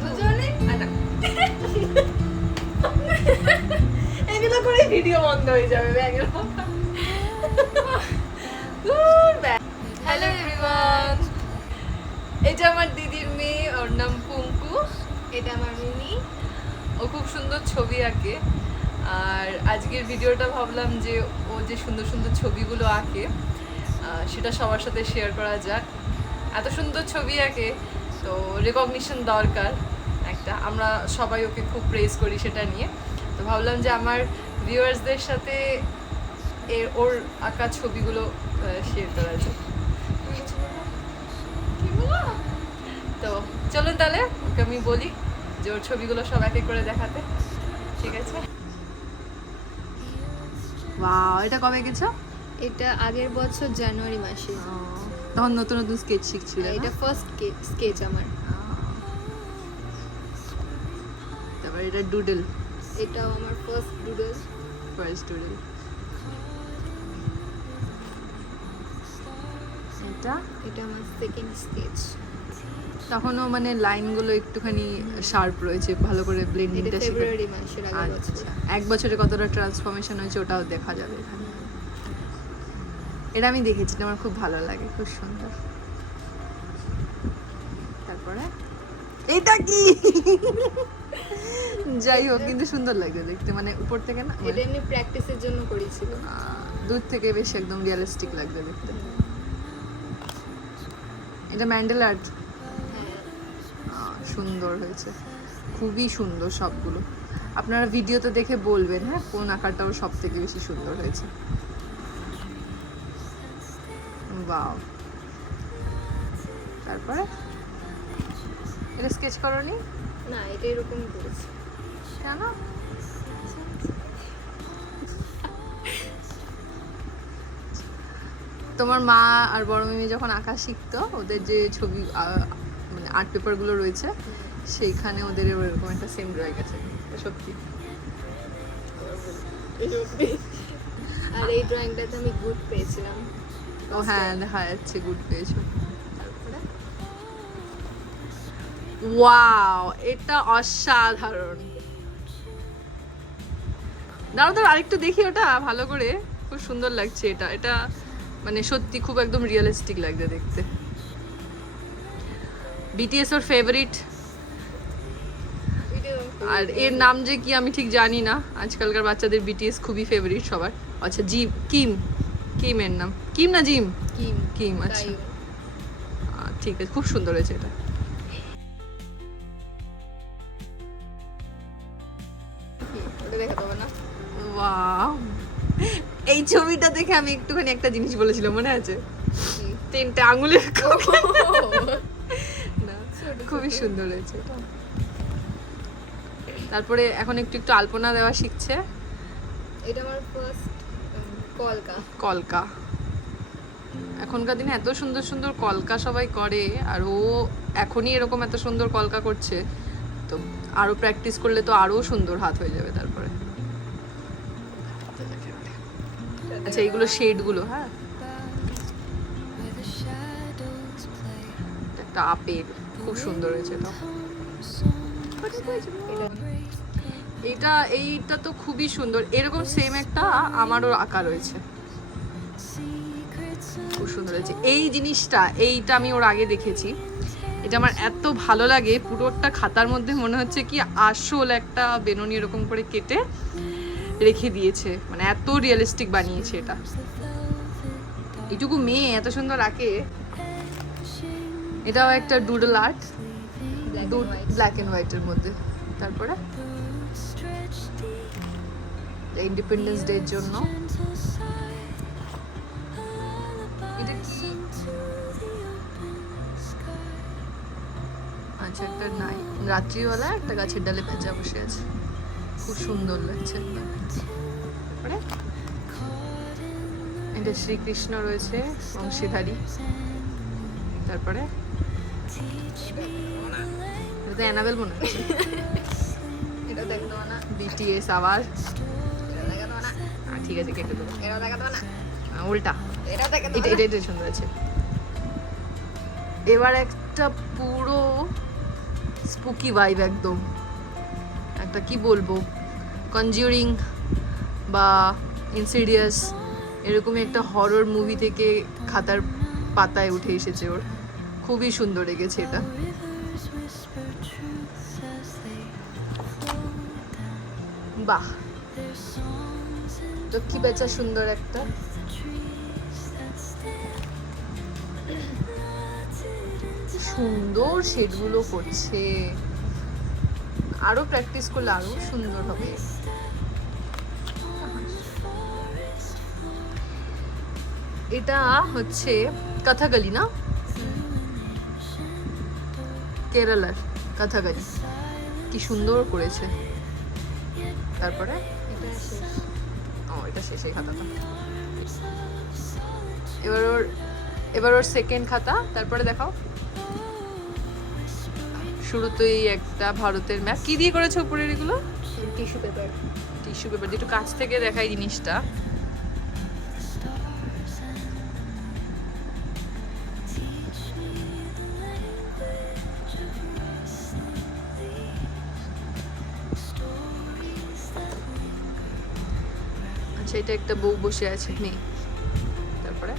দুজনে এগুলো করে ভিডিও বন্ধ হয়ে যাবে ব্যাগের। হ্যালো এভরিওয়ান, এটা আমার দিদির মেয়ে, ওর নাম পুঙ্কু। এটা আমার মিনি, ও খুব সুন্দর ছবি আঁকে। আর আজকের ভিডিওটা ভাবলাম যে ও যে সুন্দর সুন্দর ছবিগুলো আঁকে সেটা সবার সাথে শেয়ার করা যাক। এত সুন্দর ছবি আঁকে, তো রেকগনিশন দরকার একটা, আমরা সবাই ওকে খুব প্রেজ করি সেটা নিয়ে। তো ভাবলাম যে আমার ভিউয়ার্সদের সাথে ওর আঁকা ছবিগুলো শেয়ার করা যায়। তো চলুন তাহলে ওকে আমি বলি যে ওর ছবিগুলো সব এক এক করে দেখাতে। ঠিক আছে? ওয়াও, এটা কবে গেছো? এটা আগের বছর জানুয়ারি মাসে। তখন নতুন নতুন স্কেচ শিখছিলে? এটা ফার্স্ট স্কেচ আমার। তারপর এটা ডুডল, এটাও আমার ফার্স্ট ডুডল। এটা আমার সেকেন্ড স্কেচ। তখনও মানে লাইনগুলো একটুখানি শার্প রয়েছে, ভালো করে ব্লেন্ডিংটা শিখে। ফেব্রুয়ারি মাসের আগের বছর। এক বছরে কতটা ট্রান্সফরমেশন হয়েছে ওটাও দেখা যাবে এখানে। এটা আমি দেখেছি, আমার খুব ভালো লাগে, খুব সুন্দর। তারপরে এটা কি? যাই হোক, কিন্তু সুন্দর লাগে দেখতে, মানে উপর থেকে না, এটা এমনি প্র্যাকটিসের জন্য করেছিলাম। দূর থেকে বেশ একদম রিয়েলিস্টিক লাগবে দেখতে। এটা ম্যান্ডেল আর্ট, সুন্দর হয়েছে, খুবই সুন্দর সবগুলো। আপনারা ভিডিওতে দেখে বলবেন হ্যাঁ কোন আঁকাটাও সব থেকে বেশি সুন্দর হয়েছে। বাও। তারপরে এটা স্কেচ করোনি? না, এটা এরকম করেছি। কেন? তোমার মা আর বড় মিমি যখন আঁকা শিখতো, ওদের যে ছবি মানে আর্ট পেপারগুলো রয়েছে সেইখানে ওদের এরকম একটা সেম ড্রয়িং আছে। সত্যি? আর এই ড্রয়িংটাতে আমি গুড পেয়েছিলাম। ও হ্যাঁ, দেখা যাচ্ছে গুড পেয়েছো। তারপরে ওয়াও, এটা অসাধারণ। দাঁড়াও দাঁড়াও, আরেকটু দেখি ওটা ভালো করে, খুব সুন্দর লাগছে। এটা এটা মানে সত্যি খুব একদম রিয়েলিস্টিক লাগছে দেখতে। বিটিএস ওর ফেভারিট, আর এর নাম যে কি আমি ঠিক জানি না। আজকালকার বাচ্চাদের বিটিএস খুবই ফেভারিট সবার। আচ্ছা, জিম, কিম এর নাম, কিম না জিম? কিম, আচ্ছা ঠিক আছে, খুব সুন্দর হয়েছে এটা। ওয়াও, এই ছবিটা দেখে আমি একটুখানি একটা জিনিস বলেছিলাম, মনে আছে? তিনটে আঙুলের না, খুবই সুন্দর হয়েছে এটা। তারপরে এখন একটু একটু আলপনা দেওয়া শিখছে। এটা আমার ফার্স্ট কলকা। এখনকার দিনে এত সুন্দর সুন্দর কলকা সবাই করে, আর ও এখনই এরকম এত সুন্দর কলকা করছে, তো আরো প্র্যাকটিস করলে তো আরো সুন্দর হাত হয়ে যাবে। তারপরে আচ্ছা, এইগুলো শেডগুলো, হ্যাঁ, একটা আপেল, খুব সুন্দর হয়েছে এটা। এইটা তো খুবই সুন্দর। এরকম সেম একটা আমারও আঁকা রয়েছে, খুব সুন্দর হয়েছে। এই জিনিসটা, এইটা আমি ওর আগে দেখেছি, এটা আমার এত ভালো লাগে। পুরোটা খাতার মধ্যে মনে হচ্ছে কি আসল একটা বেনুনি এরকম করে কেটে রেখে দিয়েছে, মানে এত রিয়েলিস্টিক বানিয়েছে এটা। এইটুকু মেয়ে এত সুন্দর আঁকে। এটাও একটা ডুডল আর্ট, ব্ল্যাক এন্ড হোয়াইটের মধ্যে। তারপরে ইন্ডিপেন্ডেন্স ডে এর জন্য এটা কি? আচ্ছা, একটা নাই, রাত্রিবেলা একটা গাছের ডালে পেঁচা বসে আছে, খুব সুন্দর লাগছে একদম। এটা শ্রীকৃষ্ণ রয়েছে, বংশীধারী। তারপরে এটা অ্যানাবেল মনে হচ্ছে। এটা দেখো না, বিটিএস আবার। এটা দেখো না, ঠিক আছে, কেটে দেবো। এটা দেখো না, উল্টা। এটা দেখো না, এটা সুন্দর আছে। এবার একটা পুরো স্পুকি ভাইব একদম, একটা কি বলবো, কনজিউরিং বা ইনসিডিয়াস এরকমই একটা হরর মুভি থেকে খাতার পাতায় উঠে এসেছে ওর। খুবই সুন্দর লেগেছে এটা। বাহ, লক্ষ্মী বেচা সুন্দর একটা। সুন্দর শেডগুলো করছে, আরো প্র্যাকটিস করলে আরো সুন্দর হবে। এটা হচ্ছে কথাকলি না, কেরালার কথাকলি। কি সুন্দর করেছে। তারপরে এটা শেষ এই খাতাটা। এবার ওর সেকেন্ড খাতা। তারপরে দেখাও। শুরুতেই একটা ভারতের ম্যাপ। কি দিয়ে করেছে উপরের এগুলো? Tissue paper. টিস্যু পেপার দিয়ে। একটু কাছ থেকে দেখাই জিনিসটা। আচ্ছা, এটা একটা বউ বসে আছে, মেয়ে। তারপরে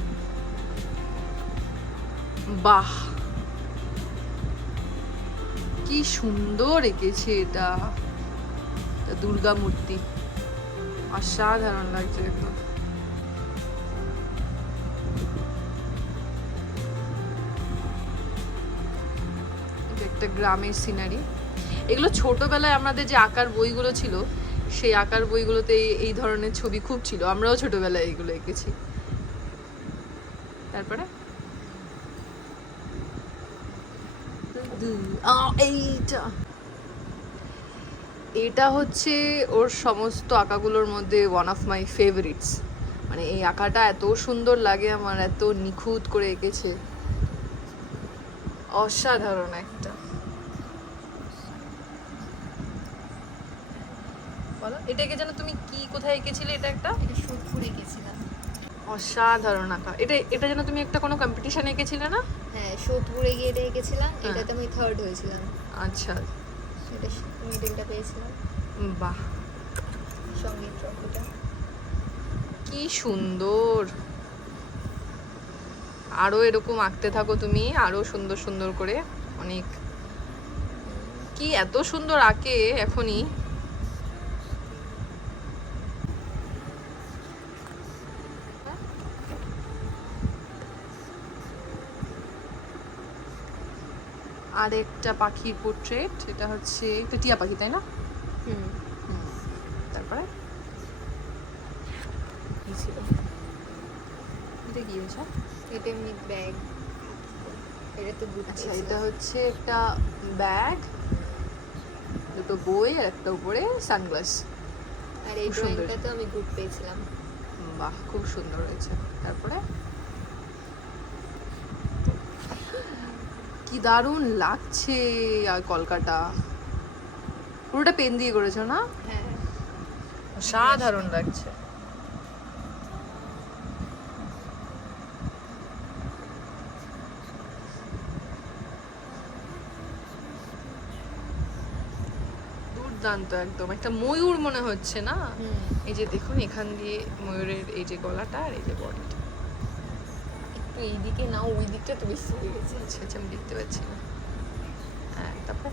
বাহ, কি সুন্দর এঁকেছে এটা। দুর্গা মূর্তি অসাধারণ লাগছে একদম। এটা একটা গ্রামের সিনারি। এগুলো ছোটবেলায় আমাদের যে আঁকার বইগুলো ছিল, সেই আঁকার বইগুলোতে এই ধরনের ছবি খুব ছিল। আমরাও ছোটবেলায় এগুলো এঁকেছি। তারপরে এটা হচ্ছে ওর সমস্ত আঁকাগুলোর মধ্যে ওয়ান অফ মাই ফেভারিটস। মানে এই আঁকাটা এত সুন্দর লাগে আমার, এত নিখুঁত করে এঁকেছে, অসাধারণ একটা। বলো, এটাকে যেন তুমি কি কোথায় এঁকেছিলে? এটা একটা সোদপুরে গেছিলাম। অসাধারণ আঁকা। এটা যেন তুমি একটা কোনো কম্পিটিশনে এঁকেছিলে না? হ্যাঁ, সোদপুরে গিয়ে এটা এঁকেছিলাম। এটাতে আমি থার্ড হয়েছিলাম। আচ্ছা, এটা মিডলটা পেয়েছিলাম। বাহ, সঙ্গীত ট্রফিটা। কি সুন্দর। আরো এরকম আঁকতে থাকো তুমি, আরো সুন্দর সুন্দর করে। অনেক, কি এত সুন্দর আঁকে এখনই। আর একটা পাখির পোর্ট্রেট। এটা হচ্ছে একটা টিয়া পাখি, তাই না? তারপরে কি ছিল? এটা কি হয়েছে? এটা এমনি ব্যাগ। এটা তো গুড। আচ্ছা, এটা হচ্ছে একটা ব্যাগ, দুটো বই আর একটা উপরে সানগ্লাস। আর এই ড্রয়িংটা তো আমি গুড পেয়েছিলাম। বাহ, খুব সুন্দর হয়েছে। তারপরে কি দারুণ লাগছে। আর কলকাতা পুরোটা পেন দিয়ে করেছো না? হ্যাঁ, সাধারণ লাগছে। দুর্দান্ত একদম। একটা ময়ূর মনে হচ্ছে না? এই যে দেখুন, এখান দিয়ে ময়ূরের এই যে গলাটা আর এই যে বডিটা। একটু এইদিকে না, ওই দিকটা তো বেশি হয়ে গেছে। আচ্ছা আচ্ছা, আমি দেখতে পাচ্ছি না। হ্যাঁ, তারপর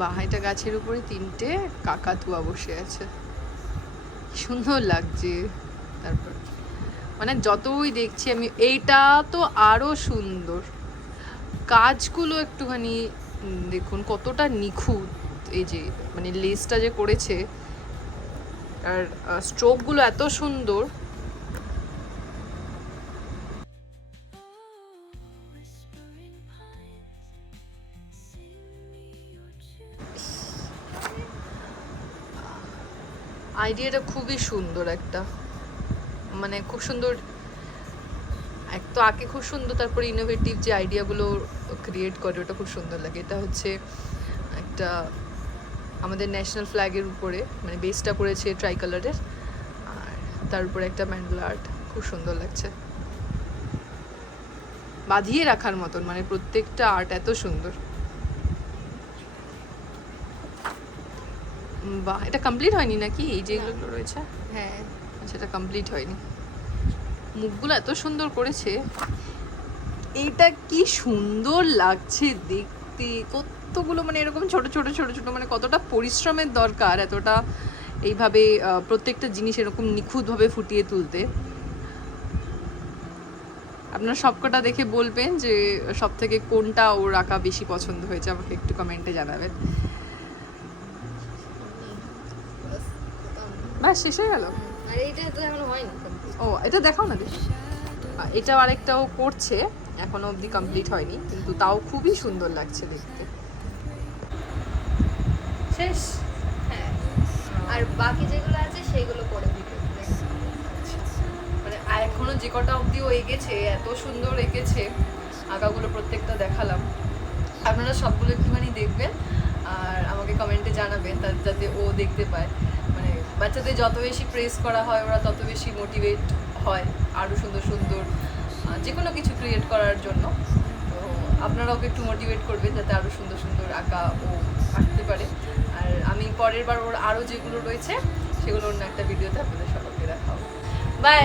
বাহ, এটা গাছের উপরে তিনটে কাকাতুয়া বসে আছে, সুন্দর লাগছে। তারপর মানে যতই দেখছি আমি, এইটা তো আরো সুন্দর। কাজগুলো একটুখানি দেখুন কতটা নিখুঁত। এই যে মানে লেসটা যে করেছে, আর স্ট্রোকগুলো এত সুন্দর। আইডিয়াটা খুবই সুন্দর একটা, মানে খুব সুন্দর। এক তো আঁকে খুব সুন্দর, তারপর ইনোভেটিভ যে আইডিয়াগুলো ক্রিয়েট করে ওটা খুব সুন্দর লাগে। এটা হচ্ছে একটা আমাদের ন্যাশনাল ফ্ল্যাগের উপরে, মানে বেসটা করেছে ট্রাই কালারের, আর তার উপরে একটা ম্যান্ডেলা আর্ট, খুব সুন্দর লাগছে। বাঁধিয়ে রাখার মতন, মানে প্রত্যেকটা আর্ট এত সুন্দর। বাহ, এটা কমপ্লিট হয়নি নাকি এই যেগুলো রয়েছে? হ্যাঁ, আচ্ছা, এটা কমপ্লিট হয়নি। মুখগুলো এত সুন্দর করেছে, এইটা কি সুন্দর লাগছে দেখতে, কতগুলো মানে এরকম ছোট ছোট ছোট ছোট, মানে কতটা পরিশ্রমের দরকার এতটা এইভাবে প্রত্যেকটা জিনিস এরকম নিখুঁতভাবে ফুটিয়ে তুলতে। আপনারা সবকটা দেখে বলবেন যে সব থেকে কোনটা ওর আঁকা বেশি পছন্দ হয়েছে, আমাকে একটু কমেন্টে জানাবেন। ব্যাস, শেষ হয়ে গেল। আর এইটা তো এখনো হয়নি complete। ও, এটা দেখাও না দেখি। এটাও আরেকটাও করছে, এখনো অবধি কমপ্লিট হয়নি, কিন্তু তাও খুবই সুন্দর লাগছে দেখতে। শেষ। হ্যাঁ, আর বাকি যেগুলো আছে সেগুলো পরে ভিডিও মানে এখনো যে কটা অবধি ও এঁকেছে, এত সুন্দর এঁকেছে, আঁকাগুলো প্রত্যেকটা দেখালাম। আপনারা সবগুলো একটুখানি দেখবেন আর আমাকে কমেন্টে জানাবেন, যাতে ও দেখতে পায়। মানে বাচ্চাদের যত বেশি প্রেস করা হয় ওরা তত বেশি মোটিভেট হয় আরও সুন্দর সুন্দর যে কোনো কিছু ক্রিয়েট করার জন্য। তো আপনারা ওকে একটু মোটিভেট করবেন যাতে আরও সুন্দর সুন্দর আঁকা ও আঁকতে পারে। আর আমি পরের বার ওর আরও যেগুলো রয়েছে সেগুলো অন্য একটা ভিডিওতে আপনাদের সকলকে দেখাবো। বাই।